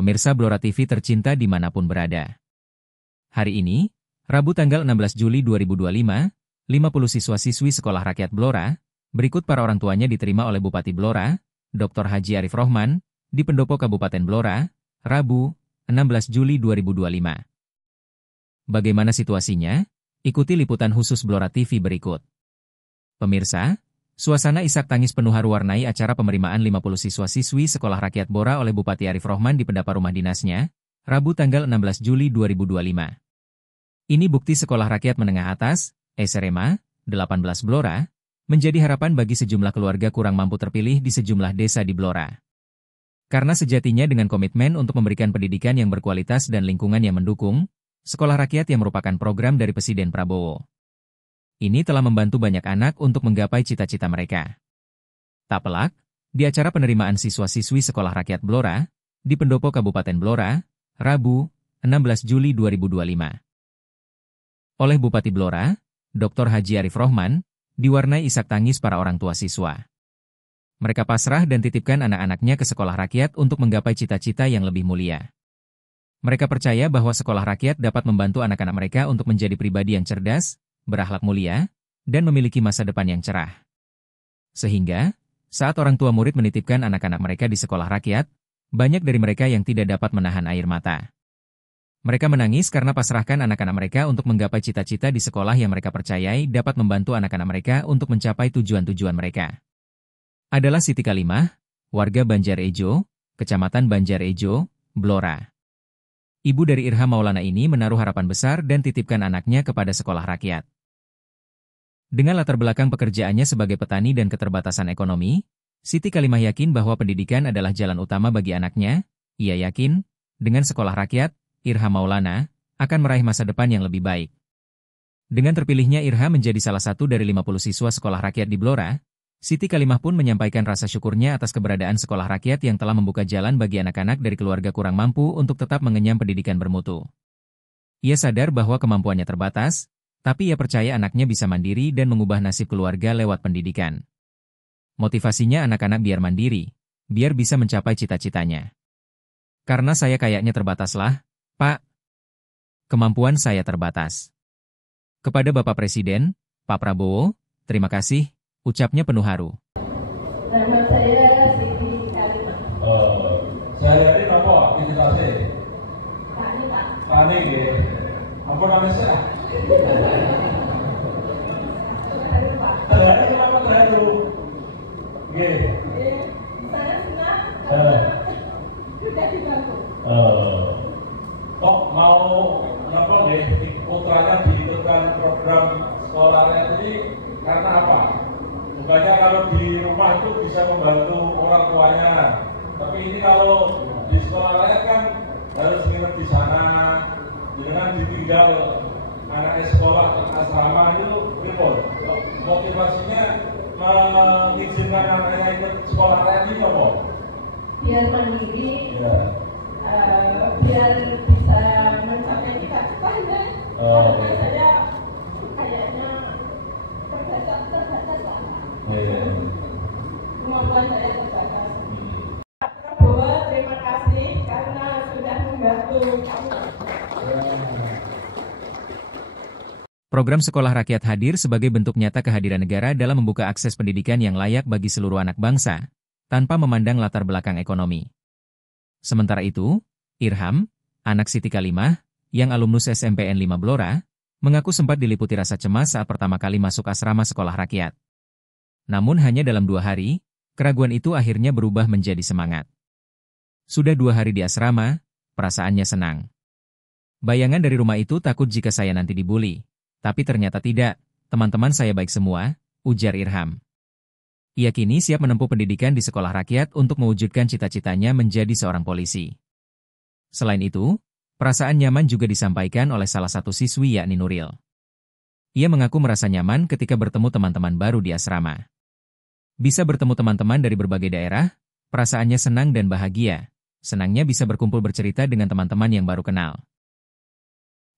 Pemirsa Blora TV tercinta dimanapun berada. Hari ini, Rabu tanggal 16 Juli 2025, 50 siswa-siswi Sekolah Rakyat Blora, berikut para orang tuanya diterima oleh Bupati Blora, Dr. Haji Arif Rohman, di Pendopo Kabupaten Blora, Rabu, 16 Juli 2025. Bagaimana situasinya? Ikuti liputan khusus Blora TV berikut. Pemirsa, suasana isak tangis penuh haru warnai acara penerimaan 50 siswa-siswi Sekolah Rakyat Blora oleh Bupati Arif Rohman di pendopo rumah dinasnya, Rabu tanggal 16 Juli 2025. Ini bukti Sekolah Rakyat Menengah Atas, SMA, 18 Blora, menjadi harapan bagi sejumlah keluarga kurang mampu terpilih di sejumlah desa di Blora. Karena sejatinya dengan komitmen untuk memberikan pendidikan yang berkualitas dan lingkungan yang mendukung, Sekolah Rakyat yang merupakan program dari Presiden Prabowo ini telah membantu banyak anak untuk menggapai cita-cita mereka. Tak pelak, di acara penerimaan siswa-siswi Sekolah Rakyat Blora, di Pendopo Kabupaten Blora, Rabu, 16 Juli 2025. Oleh Bupati Blora, Dr. Haji Arif Rohman, diwarnai isak tangis para orang tua siswa. Mereka pasrah dan titipkan anak-anaknya ke Sekolah Rakyat untuk menggapai cita-cita yang lebih mulia. Mereka percaya bahwa Sekolah Rakyat dapat membantu anak-anak mereka untuk menjadi pribadi yang cerdas, berakhlak mulia, dan memiliki masa depan yang cerah. Sehingga, saat orang tua murid menitipkan anak-anak mereka di Sekolah Rakyat, banyak dari mereka yang tidak dapat menahan air mata. Mereka menangis karena pasrahkan anak-anak mereka untuk menggapai cita-cita di sekolah yang mereka percayai dapat membantu anak-anak mereka untuk mencapai tujuan-tujuan mereka. Adalah Siti Kalimah, warga Banjarejo, Kecamatan Banjarejo, Blora. Ibu dari Irham Maulana ini menaruh harapan besar dan titipkan anaknya kepada Sekolah Rakyat. Dengan latar belakang pekerjaannya sebagai petani dan keterbatasan ekonomi, Siti Kalimah yakin bahwa pendidikan adalah jalan utama bagi anaknya. Ia yakin, dengan Sekolah Rakyat, Irham Maulana akan meraih masa depan yang lebih baik. Dengan terpilihnya Irham menjadi salah satu dari 50 siswa Sekolah Rakyat di Blora, Siti Kalimah pun menyampaikan rasa syukurnya atas keberadaan Sekolah Rakyat yang telah membuka jalan bagi anak-anak dari keluarga kurang mampu untuk tetap mengenyam pendidikan bermutu. Ia sadar bahwa kemampuannya terbatas, tapi ia percaya anaknya bisa mandiri dan mengubah nasib keluarga lewat pendidikan. Motivasinya anak-anak biar mandiri, biar bisa mencapai cita-citanya. Karena saya kayaknya terbatas lah, Pak. Kemampuan saya terbatas. Kepada Bapak Presiden, Pak Prabowo, terima kasih, ucapnya penuh haru. Nama saya Siti Kalimah. Saya ini apa? Identitasnya? Tani, Pak. Tani, ya. Apa namanya saya? Baru, Pak. Tani kenapa baru? Saya senang karena sudah dibantu. Kok mau kenapa deh putranya diikutkan program sekolah rakyat ini karena apa? Bukannya kalau di rumah itu bisa membantu orang tuanya, tapi ini kalau di sekolah rakyat kan harus nginep di sana, dengan ditinggal anak sekolah asrama itu repot. Motivasinya mengizinkan anaknya ikut sekolah rakyat ini apa? Biar mandiri, Ya. biar bisa mencapai cita-citanya. Karena saya kayaknya terbatas lah. Kemampuan saya terbatas. Pak Prabowo, terima kasih karena sudah membantu kami. Program Sekolah Rakyat hadir sebagai bentuk nyata kehadiran negara dalam membuka akses pendidikan yang layak bagi seluruh anak bangsa, tanpa memandang latar belakang ekonomi. Sementara itu, Irham, anak Siti Kalimah, yang alumnus SMPN 5 Blora, mengaku sempat diliputi rasa cemas saat pertama kali masuk asrama Sekolah Rakyat. Namun hanya dalam 2 hari, keraguan itu akhirnya berubah menjadi semangat. Sudah 2 hari di asrama, perasaannya senang. Bayangan dari rumah itu takut jika saya nanti dibully. Tapi ternyata tidak, teman-teman saya baik semua, ujar Irham. Ia kini siap menempuh pendidikan di Sekolah Rakyat untuk mewujudkan cita-citanya menjadi seorang polisi. Selain itu, perasaan nyaman juga disampaikan oleh salah satu siswi yakni Nuril. Ia mengaku merasa nyaman ketika bertemu teman-teman baru di asrama. Bisa bertemu teman-teman dari berbagai daerah, perasaannya senang dan bahagia. Senangnya bisa berkumpul bercerita dengan teman-teman yang baru kenal.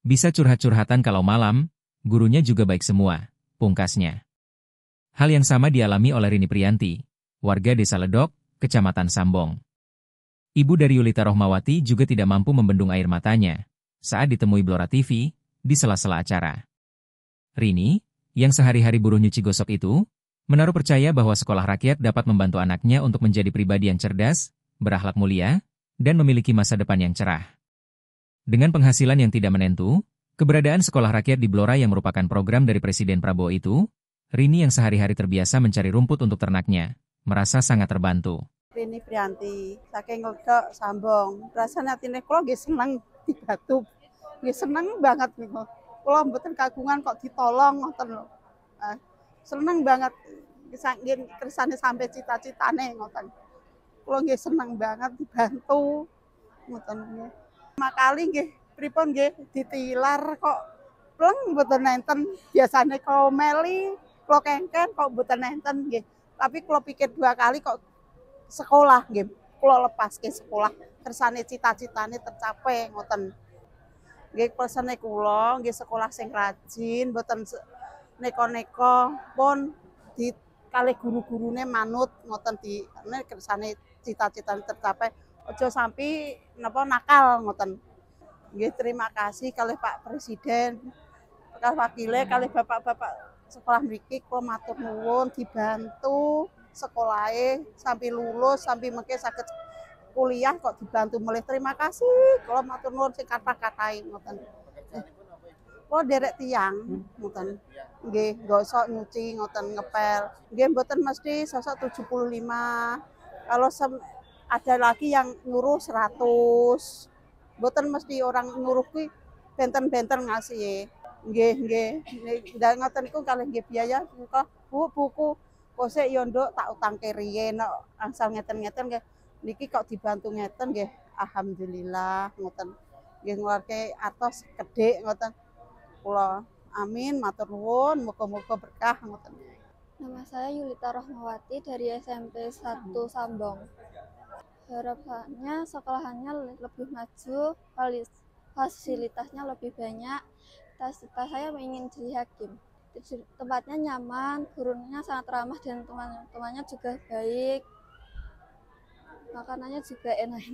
Bisa curhat-curhatan kalau malam, gurunya juga baik semua, pungkasnya. Hal yang sama dialami oleh Rini Priyanti, warga Desa Ledok, Kecamatan Sambong. Ibu dari Yulita Rohmawati juga tidak mampu membendung air matanya saat ditemui Blora TV di sela-sela acara. Rini, yang sehari-hari buruh nyuci gosok itu, menaruh percaya bahwa sekolah rakyat dapat membantu anaknya untuk menjadi pribadi yang cerdas, berakhlak mulia, dan memiliki masa depan yang cerah. Dengan penghasilan yang tidak menentu, keberadaan sekolah rakyat di Blora yang merupakan program dari Presiden Prabowo itu, Rini yang sehari-hari terbiasa mencari rumput untuk ternaknya, merasa sangat terbantu. Rini Prianti, saking ngledok sambung. Rasane atine kula nggih seneng dibantu. Nggih seneng banget niku. Kula mboten kagungan kok ditolong ngoten lho. Seneng banget saking kersane sampai cita-citane ngoten. Kula nggih seneng banget dibantu ngoten nggih. Makali nggih pripun nggih ditilar kok pleng mboten nenten. Biasane kula meli, kula kengken kok mboten nenten nggih. Tapi kula pikir 2 kali kok sekolah nggih, kula lepas ke sekolah kersane cita-citane tercapai ngoten. Nggih pesene kula nggih sekolah sing rajin, mboten neko-neko pun di kalih guru-gurune manut ngoten di kersane cita-citane tercapai. Aja sampai napa nakal ngoten. Nggih terima kasih kalih Pak Presiden, kalih wakile, kalih bapak-bapak sekolah mriki kula matur nuwun dibantu sekolahe sampai lulus sampai mengke saged kuliah kok dibantu mulih. Terima kasih kula matur nuwun sing kathah-kathahe ngoten. Kula derek tiyang ngoten. Nggih gosok nyuci ngoten ngepel. Nggih mboten mesti sosok 75. Kalau ada lagi yang nyuruh 100. Mboten mesti orang nyuruh kuwi benten-benten ngasih. Nggih. Ndak ngoten niku kalih nggih biaya Bu buku kosek yo nduk tak utangke riyen asal ngeten-ngeten nggih. Niki kok dibantu ngeten nggih alhamdulillah ngoten. Nggih ngeluarke atos gedhe ngoten. Kula amin matur nuwun muga-muga berkah ngoten. Nama saya Yulita Rohmawati dari SMP 1 Sambong. Harapannya sekolahannya lebih maju, fasilitasnya lebih banyak. Cita-cita saya ingin jadi hakim. Tempatnya nyaman, gurunya sangat ramah dan teman-temannya juga baik. Makanannya juga enak.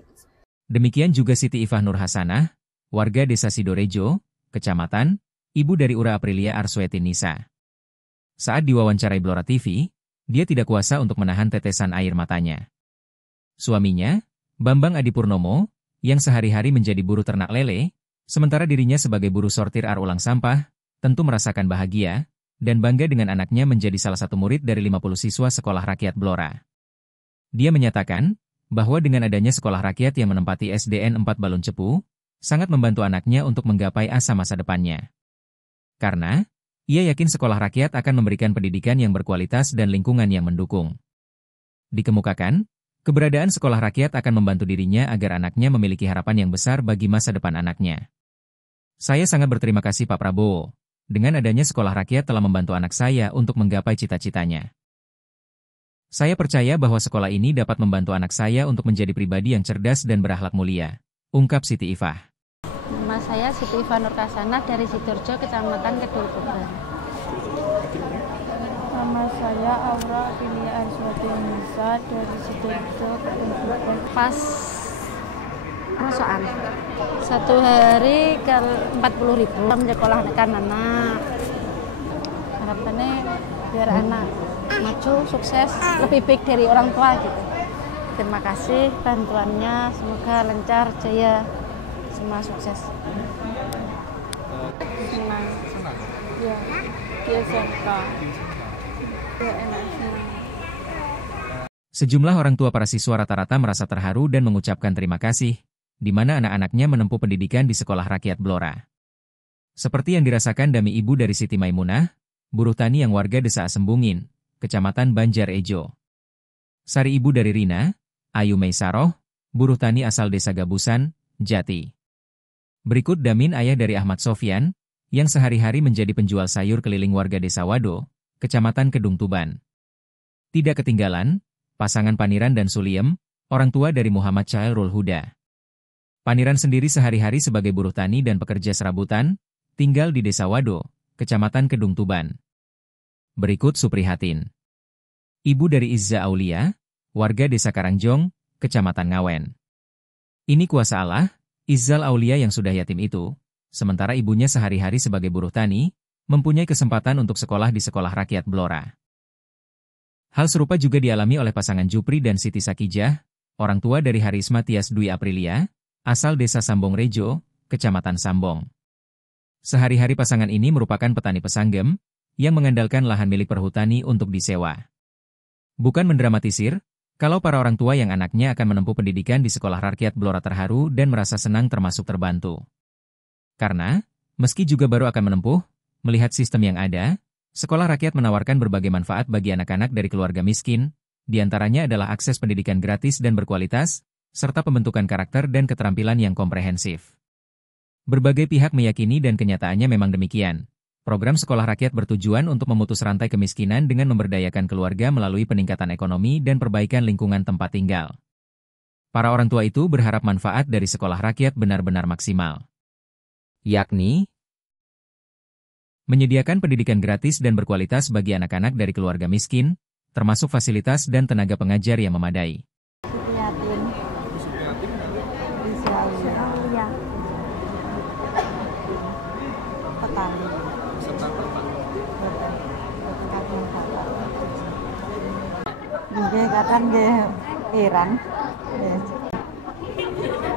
Demikian juga Siti Ifah Nur Hasanah, warga Desa Sidorejo, Kecamatan, ibu dari Ura Aprilia Arsweti Nisa. Saat diwawancarai Blora TV, dia tidak kuasa untuk menahan tetesan air matanya. Suaminya, Bambang Adi Purnomo, yang sehari-hari menjadi buruh ternak lele, sementara dirinya sebagai buruh sortir ar ulang sampah, tentu merasakan bahagia dan bangga dengan anaknya menjadi salah satu murid dari 50 siswa sekolah rakyat Blora. Dia menyatakan bahwa dengan adanya sekolah rakyat yang menempati SDN 4 Balun Cepu, sangat membantu anaknya untuk menggapai asa masa depannya. Karena, ia yakin sekolah rakyat akan memberikan pendidikan yang berkualitas dan lingkungan yang mendukung. Dikemukakan, keberadaan sekolah rakyat akan membantu dirinya agar anaknya memiliki harapan yang besar bagi masa depan anaknya. Saya sangat berterima kasih Pak Prabowo. Dengan adanya sekolah rakyat telah membantu anak saya untuk menggapai cita-citanya. Saya percaya bahwa sekolah ini dapat membantu anak saya untuk menjadi pribadi yang cerdas dan berakhlak mulia, ungkap Siti Ifah. Nama saya Siti Ifah Nur Hasanah dari Sidoarjo, Kecamatan Kedul Kubran. Nama saya Aura Aprilia Arsweti Nisa dari Sidoarjo, Kedul Kubran. Pas rosokan satu hari ke 40.000 menyekolahkan anak. Harapannya biar anak maju, sukses, lebih baik dari orang tua gitu. Terima kasih bantuannya, semoga lancar, jaya, semua sukses. Senang. Ya, di SMK. Ya, enak senang. Sejumlah orang tua para siswa rata-rata merasa terharu dan mengucapkan terima kasih, di mana anak-anaknya menempuh pendidikan di sekolah rakyat Blora. Seperti yang dirasakan Dami ibu dari Siti Maimunah, buruh tani yang warga Desa Asembungin, Kecamatan Banjar Ejo. Sari ibu dari Rina, Ayu Meisaroh, buruh tani asal Desa Gabusan, Jati. Berikut Damin ayah dari Ahmad Sofyan, yang sehari-hari menjadi penjual sayur keliling warga Desa Wado, Kecamatan Kedung Tuban. Tidak ketinggalan, pasangan Paniran dan Suliem, orang tua dari Muhammad Chairul Huda. Paniran sendiri sehari-hari sebagai buruh tani dan pekerja serabutan, tinggal di Desa Wado, Kecamatan Kedung Tuban. Berikut Suprihatin, ibu dari Izza Aulia, warga Desa Karangjong, Kecamatan Ngawen. Ini kuasa Allah, Izzal Aulia yang sudah yatim itu, sementara ibunya sehari-hari sebagai buruh tani, mempunyai kesempatan untuk sekolah di sekolah rakyat Blora. Hal serupa juga dialami oleh pasangan Jupri dan Siti Sakijah, orang tua dari Haris Matias Dwi Aprilia, asal desa Sambong Rejo, Kecamatan Sambong. Sehari-hari pasangan ini merupakan petani pesanggem, yang mengandalkan lahan milik perhutani untuk disewa. Bukan mendramatisir, kalau para orang tua yang anaknya akan menempuh pendidikan di sekolah rakyat Blora terharu dan merasa senang termasuk terbantu. Karena, meski juga baru akan menempuh, melihat sistem yang ada, sekolah rakyat menawarkan berbagai manfaat bagi anak-anak dari keluarga miskin, diantaranya adalah akses pendidikan gratis dan berkualitas, serta pembentukan karakter dan keterampilan yang komprehensif. Berbagai pihak meyakini dan kenyataannya memang demikian. Program sekolah rakyat bertujuan untuk memutus rantai kemiskinan dengan memberdayakan keluarga melalui peningkatan ekonomi dan perbaikan lingkungan tempat tinggal. Para orang tua itu berharap manfaat dari sekolah rakyat benar-benar maksimal. Yakni, menyediakan pendidikan gratis dan berkualitas bagi anak-anak dari keluarga miskin, termasuk fasilitas dan tenaga pengajar yang memadai. Yatim. Aulia. Petani. Nggih kadang nggih pirang.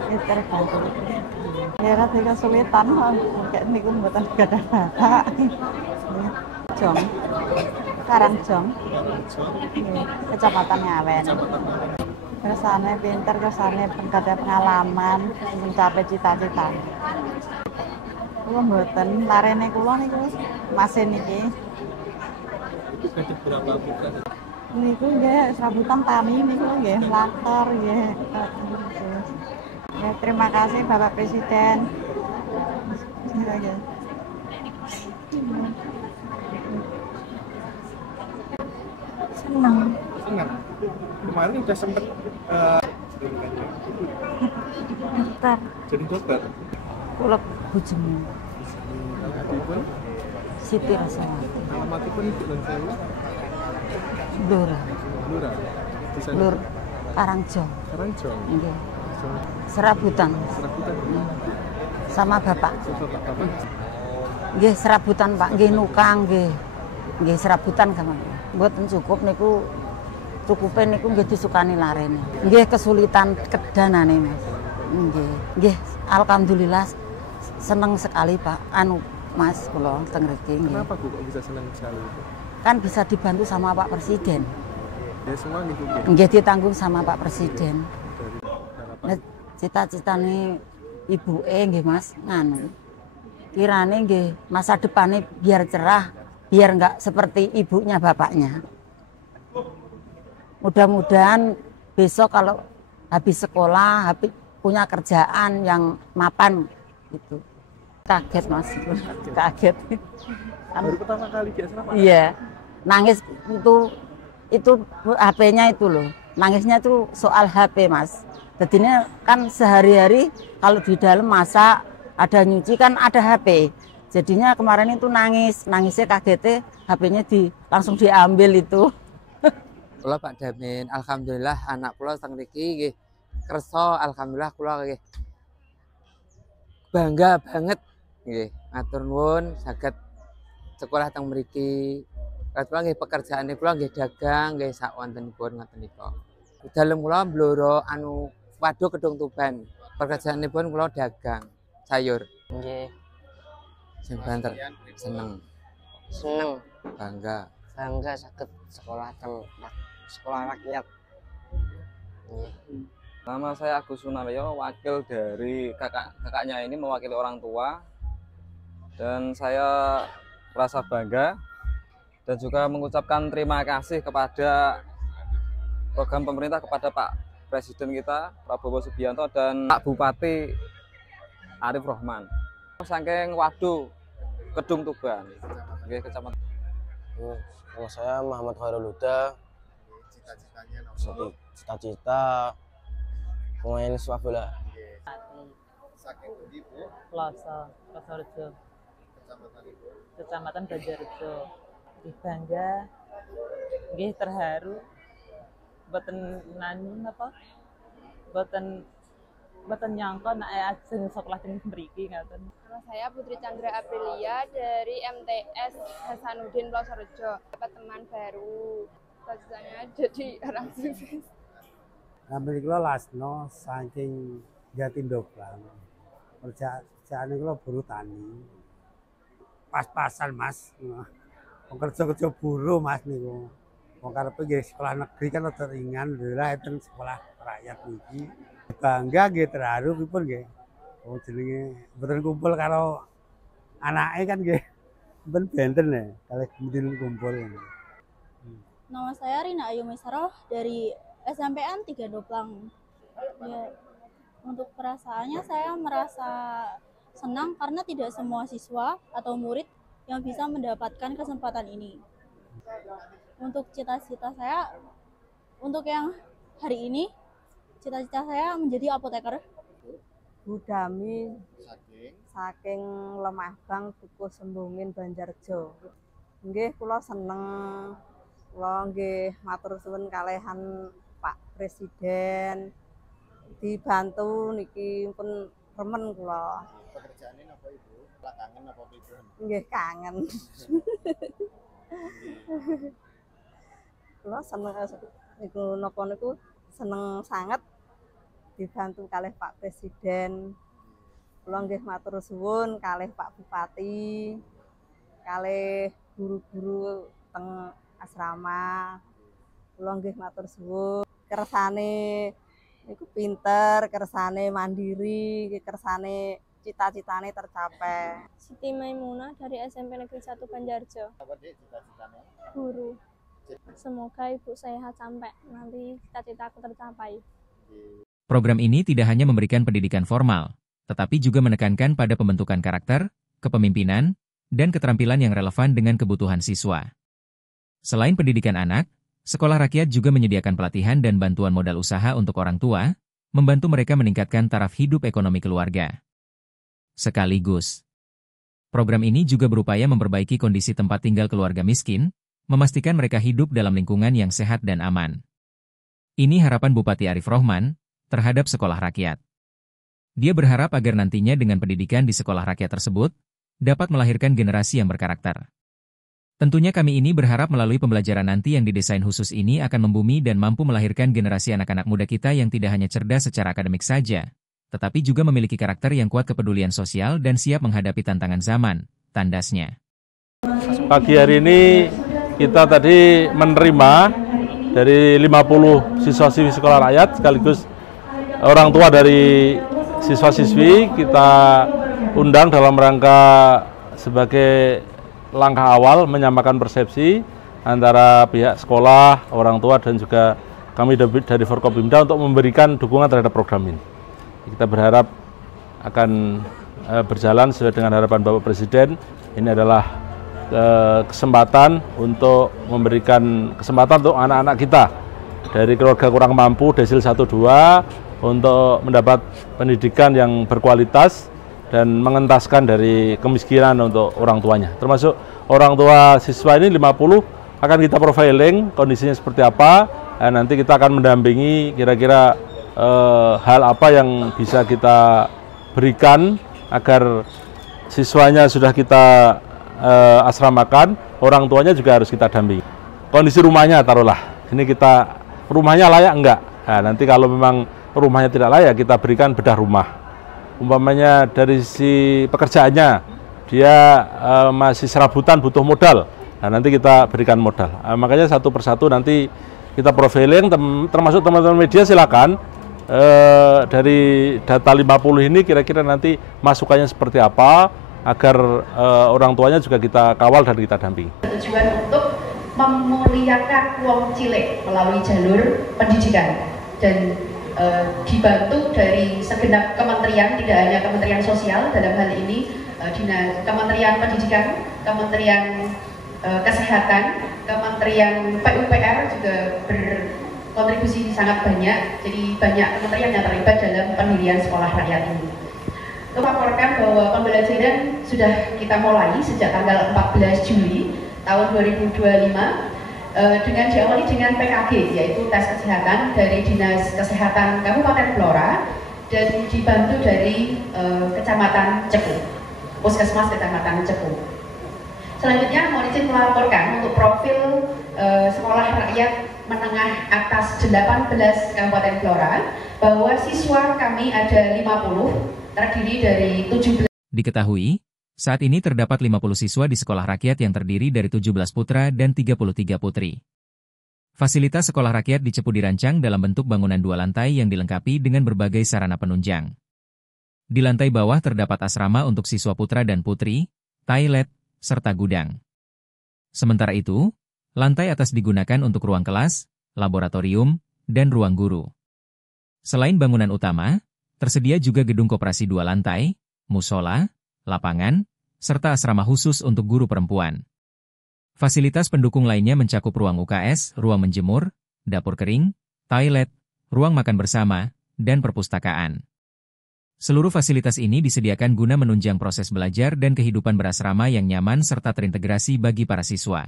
Nggih tergantung. Ya rada kesulitan kayak niku mboten gadah bapak. Jong. Karangjong. Kecamatan Ngawen. Kersane pinter, kersane gadah pengalaman mencapai cita-cita. Kula mboten larene kula niku masih niki. Berapa bukan? Niku nggih serabutan tani niku nggih lakar nggih. Ya, terima kasih Bapak Presiden. Senang. Senang. Kemarin udah sempet Dokter. jadi dokter. Kula bujemu. Alamatipun? Siti Rasawati. Alamatipun Ibu dan saya. Blora. Blora. Blur Karangjong. Karangjong. Nggih. Serabutan. Serabutan. Sama Bapak. Bapak. Nggih serabutan Pak, nggih nukang nggih. Nggih serabutan gampang. Mboten cukup niku cukupe niku nggih disukani larene. Nggih kesulitan kedanane Mas. Nggih. Nggih alhamdulillah seneng sekali Pak. Mas kula teng mriki nggih. Kenapa Bu kok bisa senang sekali? Kan bisa dibantu sama Pak Presiden. Ya semua niku. Nggih ditanggung sama Pak Presiden. Nah, cita-citane ibuke nggih Mas nganu. Kirane nggih masa depannya biar cerah, biar enggak seperti ibunya bapaknya. Mudah-mudahan besok kalau habis sekolah, habis punya kerjaan yang mapan gitu. Kaget Mas, kaget. Baru pertama kali dia senang. Iya, nangis itu HP-nya itu loh. Nangisnya itu soal HP Mas. Jadinya kan sehari-hari kalau di dalam masak, ada nyuci kan ada HP. Jadinya kemarin itu nangisnya kagetnya HP-nya langsung diambil itu. Kula Pak Damin, alhamdulillah anak kula teng mriki nggih kersa, alhamdulillah kula nggih bangga banget nggih. Matur nuwun saged sekolah teng mriki. Kula nggih pekerjaane kula nggih dagang nggih sak wontenipun ngoten nika. Dalem kula Blora Waduh Kedung Tuban. Pekerjaanipun kula dagang sayur. Nggih. Sing banter seneng. Seneng. Bangga. Bangga saged sekolah rakyat. Nama saya Agus Sunaryo, wakil dari kakaknya ini mewakili orang tua. Dan saya merasa bangga dan juga mengucapkan terima kasih kepada program pemerintah, kepada Pak Presiden kita Prabowo Subianto dan Pak Bupati Arif Rohman. Saking Waduh Kedung Tuban, Kecamatan. Nama saya Muhammad Khairul Huda. Cita-cita pemain sepak bola. Saking pundi Bu? Ploso, Plosorejo. Kecamatan Banjarrejo. Nggih bangga, nggih terharu. Boten nani napa? Boten mboten nyangka nek ajeng sekolah teng mriki ngaten. Nama saya Putri Chandra Aprilia dari MTS Hasanuddin Plosorejo. Dapat teman baru, cita-citanya jadi orang sukses. Kami kula lasno saking Jatindoblang. Kerjaan kula buruh tani. Pas-pasan Mas. Wong kerja buruh Mas niku. Wong karepe nggih sekolah negeri kan rada ringan, lha enten sekolah rakyat niki. Bangga nggih terharu pripun nggih. Oh jenenge mboten kumpul karo anake kan nggih. Ben benten ya kalih mendil kumpul. Nama saya Rina Ayu Mesaroh dari SMPN 3 Doplang. Ya, untuk perasaannya saya merasa senang karena tidak semua siswa atau murid yang bisa mendapatkan kesempatan ini. Untuk cita-cita saya, untuk yang hari ini, cita-cita saya menjadi apoteker. Budami saking Lemahbang Dukuh Sembungin Banjarjo. Nggih kula seneng, kula nggih matur suwun kalehan Pak Presiden dibantu niki pun remen kula. Pekerjaane napa Ibu? Kangen apa pripun? Nggih kangen. Kula seneng niku napa niku seneng sangat dibantu kalih Pak Presiden. Kula nggih matur suwun kalih Pak Bupati, kalih guru-guru teng asrama. Kula nggih matur suwun. Kersane niku pinter, kersane mandiri, kersane cita-citane tercapai. Siti Maimunah dari SMP Negeri 1 Banjarjo. Apa Dik cita-citanya? Guru. Semoga Ibu sehat sampai nanti cita-citaku tercapai. Program ini tidak hanya memberikan pendidikan formal, tetapi juga menekankan pada pembentukan karakter, kepemimpinan, dan keterampilan yang relevan dengan kebutuhan siswa. Selain pendidikan anak, sekolah rakyat juga menyediakan pelatihan dan bantuan modal usaha untuk orang tua, membantu mereka meningkatkan taraf hidup ekonomi keluarga. Sekaligus, program ini juga berupaya memperbaiki kondisi tempat tinggal keluarga miskin, memastikan mereka hidup dalam lingkungan yang sehat dan aman. Ini harapan Bupati Arif Rohman terhadap sekolah rakyat. Dia berharap agar nantinya dengan pendidikan di sekolah rakyat tersebut, dapat melahirkan generasi yang berkarakter. Tentunya kami ini berharap melalui pembelajaran nanti yang didesain khusus ini akan membumi dan mampu melahirkan generasi anak-anak muda kita yang tidak hanya cerdas secara akademik saja, tetapi juga memiliki karakter yang kuat kepedulian sosial dan siap menghadapi tantangan zaman, tandasnya. Pagi hari ini kita tadi menerima dari 50 siswa-siswi sekolah rakyat sekaligus orang tua dari siswa-siswi kita undang dalam rangka sebagai langkah awal menyamakan persepsi antara pihak sekolah, orang tua dan juga kami dari Forkopimda untuk memberikan dukungan terhadap program ini. Kita berharap akan berjalan sesuai dengan harapan Bapak Presiden. Ini adalah kesempatan untuk memberikan kesempatan untuk anak-anak kita dari keluarga kurang mampu desil 1-2 untuk mendapat pendidikan yang berkualitas dan mengentaskan dari kemiskinan untuk orang tuanya. Termasuk orang tua siswa ini 50 akan kita profiling kondisinya seperti apa, nanti kita akan mendampingi kira-kira hal apa yang bisa kita berikan agar siswanya sudah kita asramakan, orang tuanya juga harus kita dampingi. Kondisi rumahnya taruhlah, ini kita rumahnya layak enggak? Nah, nanti kalau memang rumahnya tidak layak, kita berikan bedah rumah. Umpamanya dari sisi pekerjaannya, dia masih serabutan butuh modal, nah nanti kita berikan modal. Makanya satu persatu nanti kita profiling, termasuk teman-teman media silakan dari data 50 ini kira-kira nanti masukannya seperti apa, agar orang tuanya juga kita kawal dan kita dampingi. Tujuan untuk memuliakan wong cilik melalui jalur pendidikan dan dibantu dari segenap kementerian, tidak hanya Kementerian Sosial dalam hal ini, Kementerian Pendidikan, Kementerian Kesehatan, Kementerian PUPR juga berkontribusi sangat banyak. Jadi banyak kementerian yang terlibat dalam pendirian sekolah rakyat ini. Melaporkan bahwa pembelajaran sudah kita mulai sejak tanggal 14 Juli tahun 2025 dengan diawali dengan PKG, yaitu tes kesehatan dari Dinas Kesehatan Kabupaten Blora dan dibantu dari Kecamatan Cepu, Puskesmas Kecamatan Cepu. Selanjutnya mohon izin melaporkan untuk profil sekolah rakyat menengah atas 18 Kabupaten Blora bahwa siswa kami ada 50, terdiri dari 17. Diketahui, saat ini terdapat 50 siswa di sekolah rakyat yang terdiri dari 17 putra dan 33 putri. Fasilitas sekolah rakyat di Cepu dirancang dalam bentuk bangunan 2 lantai yang dilengkapi dengan berbagai sarana penunjang. Di lantai bawah terdapat asrama untuk siswa putra dan putri, toilet, serta gudang. Sementara itu, lantai atas digunakan untuk ruang kelas, laboratorium, dan ruang guru. Selain bangunan utama, tersedia juga gedung koperasi 2 lantai, musola, lapangan, serta asrama khusus untuk guru perempuan. Fasilitas pendukung lainnya mencakup ruang UKS, ruang menjemur, dapur kering, toilet, ruang makan bersama, dan perpustakaan. Seluruh fasilitas ini disediakan guna menunjang proses belajar dan kehidupan berasrama yang nyaman serta terintegrasi bagi para siswa.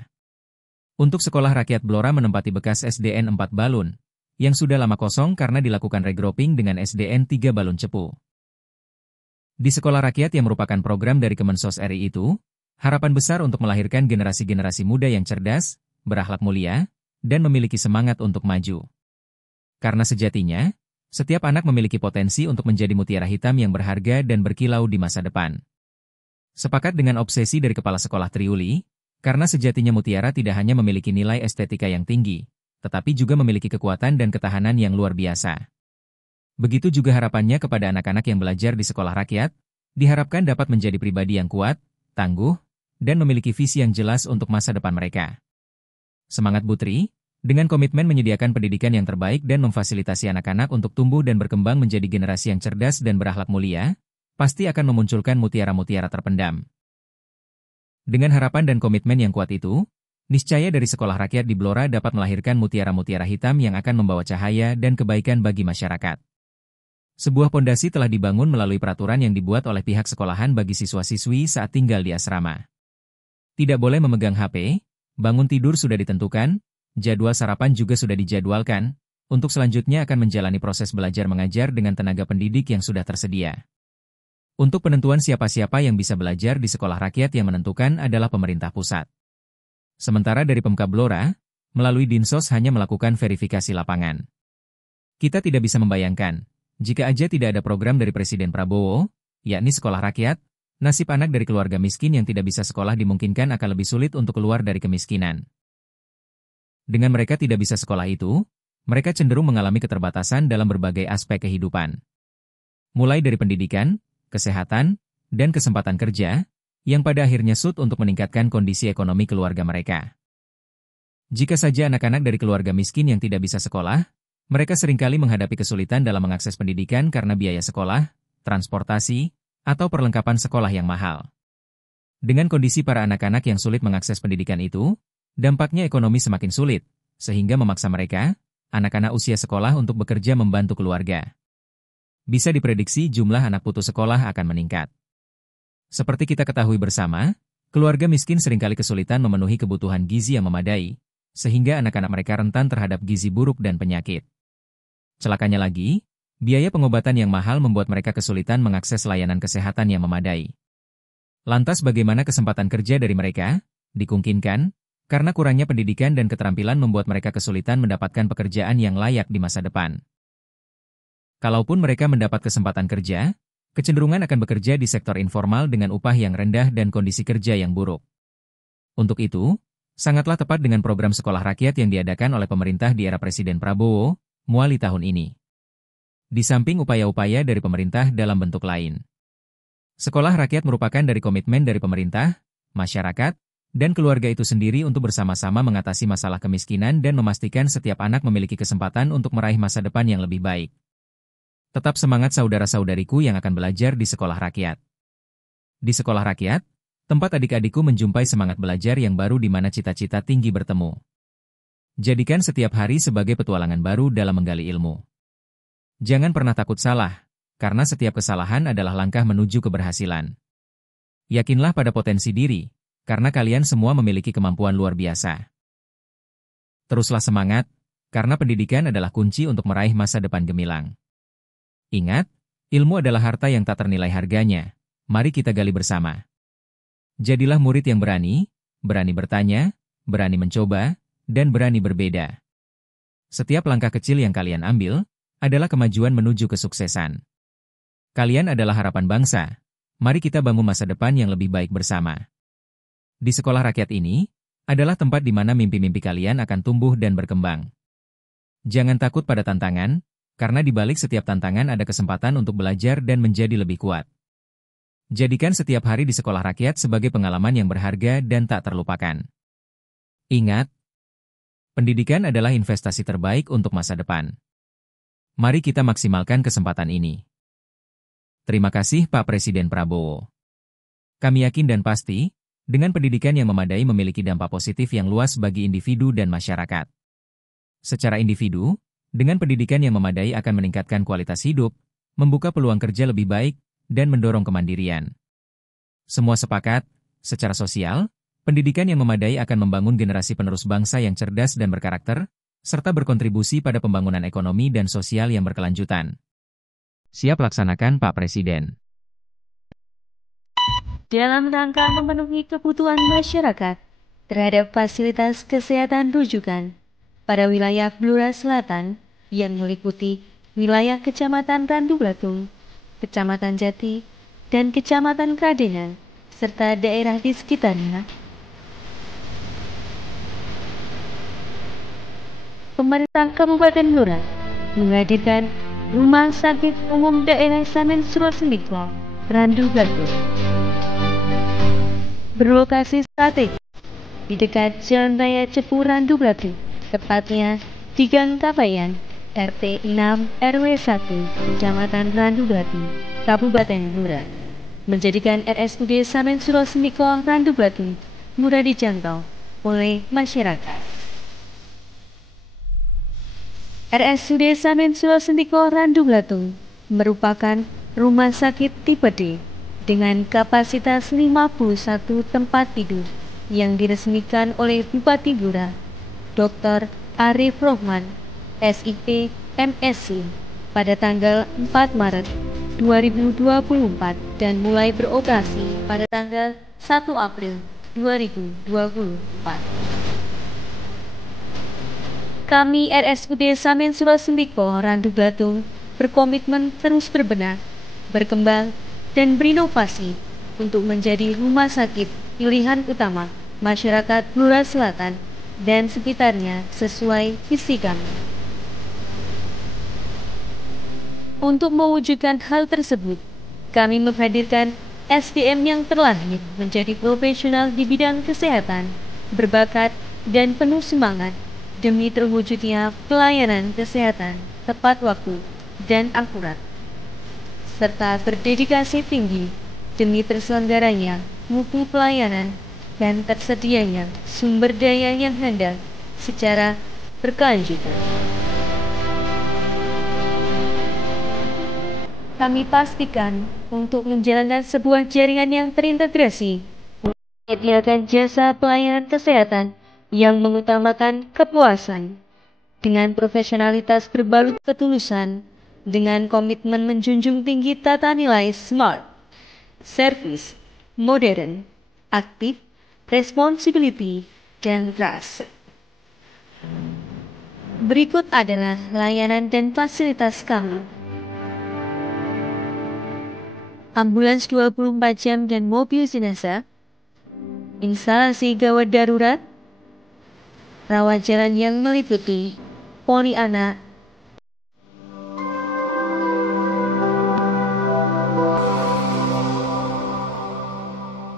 Untuk Sekolah Rakyat Blora menempati bekas SDN 4 Balun, yang sudah lama kosong karena dilakukan regrouping dengan SDN 3 Balun Cepu. Di Sekolah Rakyat yang merupakan program dari Kemensos RI itu, harapan besar untuk melahirkan generasi-generasi muda yang cerdas, berakhlak mulia, dan memiliki semangat untuk maju. Karena sejatinya, setiap anak memiliki potensi untuk menjadi mutiara hitam yang berharga dan berkilau di masa depan. Sepakat dengan obsesi dari Kepala Sekolah Triuli, karena sejatinya mutiara tidak hanya memiliki nilai estetika yang tinggi, tetapi juga memiliki kekuatan dan ketahanan yang luar biasa. Begitu juga harapannya kepada anak-anak yang belajar di sekolah rakyat, diharapkan dapat menjadi pribadi yang kuat, tangguh, dan memiliki visi yang jelas untuk masa depan mereka. Semangat Putri, dengan komitmen menyediakan pendidikan yang terbaik dan memfasilitasi anak-anak untuk tumbuh dan berkembang menjadi generasi yang cerdas dan berakhlak mulia, pasti akan memunculkan mutiara-mutiara terpendam. Dengan harapan dan komitmen yang kuat itu, niscaya dari sekolah rakyat di Blora dapat melahirkan mutiara-mutiara hitam yang akan membawa cahaya dan kebaikan bagi masyarakat. Sebuah pondasi telah dibangun melalui peraturan yang dibuat oleh pihak sekolahan bagi siswa-siswi saat tinggal di asrama. Tidak boleh memegang HP, bangun tidur sudah ditentukan, jadwal sarapan juga sudah dijadwalkan, untuk selanjutnya akan menjalani proses belajar mengajar dengan tenaga pendidik yang sudah tersedia. Untuk penentuan siapa-siapa yang bisa belajar di sekolah rakyat yang menentukan adalah pemerintah pusat. Sementara dari Pemkab Blora, melalui Dinsos hanya melakukan verifikasi lapangan. Kita tidak bisa membayangkan, jika aja tidak ada program dari Presiden Prabowo, yakni sekolah rakyat, nasib anak dari keluarga miskin yang tidak bisa sekolah dimungkinkan akan lebih sulit untuk keluar dari kemiskinan. Dengan mereka tidak bisa sekolah itu, mereka cenderung mengalami keterbatasan dalam berbagai aspek kehidupan. Mulai dari pendidikan, kesehatan, dan kesempatan kerja, yang pada akhirnya sud untuk meningkatkan kondisi ekonomi keluarga mereka. Jika saja anak-anak dari keluarga miskin yang tidak bisa sekolah, mereka seringkali menghadapi kesulitan dalam mengakses pendidikan karena biaya sekolah, transportasi, atau perlengkapan sekolah yang mahal. Dengan kondisi para anak-anak yang sulit mengakses pendidikan itu, dampaknya ekonomi semakin sulit, sehingga memaksa mereka, anak-anak usia sekolah untuk bekerja membantu keluarga. Bisa diprediksi jumlah anak putus sekolah akan meningkat. Seperti kita ketahui bersama, keluarga miskin seringkali kesulitan memenuhi kebutuhan gizi yang memadai, sehingga anak-anak mereka rentan terhadap gizi buruk dan penyakit. Celakanya lagi, biaya pengobatan yang mahal membuat mereka kesulitan mengakses layanan kesehatan yang memadai. Lantas bagaimana kesempatan kerja dari mereka? Dikungkinkan, karena kurangnya pendidikan dan keterampilan membuat mereka kesulitan mendapatkan pekerjaan yang layak di masa depan. Kalaupun mereka mendapat kesempatan kerja, kecenderungan akan bekerja di sektor informal dengan upah yang rendah dan kondisi kerja yang buruk. Untuk itu, sangatlah tepat dengan program sekolah rakyat yang diadakan oleh pemerintah di era Presiden Prabowo, Muali tahun ini. Di samping upaya-upaya dari pemerintah dalam bentuk lain. Sekolah rakyat merupakan dari komitmen dari pemerintah, masyarakat, dan keluarga itu sendiri untuk bersama-sama mengatasi masalah kemiskinan dan memastikan setiap anak memiliki kesempatan untuk meraih masa depan yang lebih baik. Tetap semangat saudara-saudariku yang akan belajar di sekolah rakyat. Di sekolah rakyat, tempat adik-adikku menjumpai semangat belajar yang baru di mana cita-cita tinggi bertemu. Jadikan setiap hari sebagai petualangan baru dalam menggali ilmu. Jangan pernah takut salah, karena setiap kesalahan adalah langkah menuju keberhasilan. Yakinlah pada potensi diri, karena kalian semua memiliki kemampuan luar biasa. Teruslah semangat, karena pendidikan adalah kunci untuk meraih masa depan gemilang. Ingat, Ilmu adalah harta yang tak ternilai harganya. Mari kita gali bersama. Jadilah murid yang berani bertanya, berani mencoba, dan berani berbeda. Setiap langkah kecil yang kalian ambil adalah kemajuan menuju kesuksesan. Kalian adalah harapan bangsa. Mari kita bangun masa depan yang lebih baik bersama. Di sekolah rakyat ini adalah tempat di mana mimpi-mimpi kalian akan tumbuh dan berkembang. Jangan takut pada tantangan, karena di balik setiap tantangan ada kesempatan untuk belajar dan menjadi lebih kuat. Jadikan setiap hari di sekolah rakyat sebagai pengalaman yang berharga dan tak terlupakan. Ingat, pendidikan adalah investasi terbaik untuk masa depan. Mari kita maksimalkan kesempatan ini. Terima kasih Pak Presiden Prabowo. Kami yakin dan pasti, dengan pendidikan yang memadai memiliki dampak positif yang luas bagi individu dan masyarakat. Secara individu, dengan pendidikan yang memadai akan meningkatkan kualitas hidup, membuka peluang kerja lebih baik, dan mendorong kemandirian. Semua sepakat, secara sosial, pendidikan yang memadai akan membangun generasi penerus bangsa yang cerdas dan berkarakter, serta berkontribusi pada pembangunan ekonomi dan sosial yang berkelanjutan. Siap laksanakan Pak Presiden. Dalam rangka memenuhi kebutuhan masyarakat terhadap fasilitas kesehatan rujukan pada wilayah Blora Selatan yang meliputi wilayah Kecamatan Randu Blatung, Kecamatan Jati, dan Kecamatan Kradenan, serta daerah di sekitarnya. Pemerintah Kabupaten Blora menghadirkan Rumah Sakit Umum Daerah Samen Surosmiko, Randu Blatung. Berlokasi strategis di dekat Jalan Raya Cepu Randu Blatung, tepatnya di Gang Kabayan, RT 6 RW 1, Kecamatan Randu Blatung, Kabupaten Blora, menjadikan RSUD Samen Surosmiko Randu Blatung mudah dijangkau oleh masyarakat. RSUD Samen Surosmiko Randu Blatung merupakan rumah sakit tipe D dengan kapasitas 51 tempat tidur yang diresmikan oleh Bupati Blora, Dr. Arif Rohman, SIP, MSc, pada tanggal 4 Maret 2024 dan mulai beroperasi pada tanggal 1 April 2024. Kami RSUD Samen Surosmiko Randu Blatung berkomitmen terus berbenah, berkembang, dan berinovasi untuk menjadi rumah sakit pilihan utama masyarakat Blora Selatan dan sekitarnya sesuai visi kami. Untuk mewujudkan hal tersebut, kami menghadirkan SDM yang terlahir menjadi profesional di bidang kesehatan, berbakat, dan penuh semangat demi terwujudnya pelayanan kesehatan tepat waktu dan akurat, serta berdedikasi tinggi demi terselenggaranya mutu pelayanan dan tersedianya sumber daya yang handal secara berkelanjutan. Kami pastikan untuk menjalankan sebuah jaringan yang terintegrasi, menyediakan jasa pelayanan kesehatan yang mengutamakan kepuasan, dengan profesionalitas berbalut ketulusan, dengan komitmen menjunjung tinggi tata nilai SMART, service, modern, aktif, responsibility, dan trust. Berikut adalah layanan dan fasilitas kami. Ambulans 24 jam dan mobil jenazah, instalasi gawat darurat, rawat jalan yang meliputi poli anak,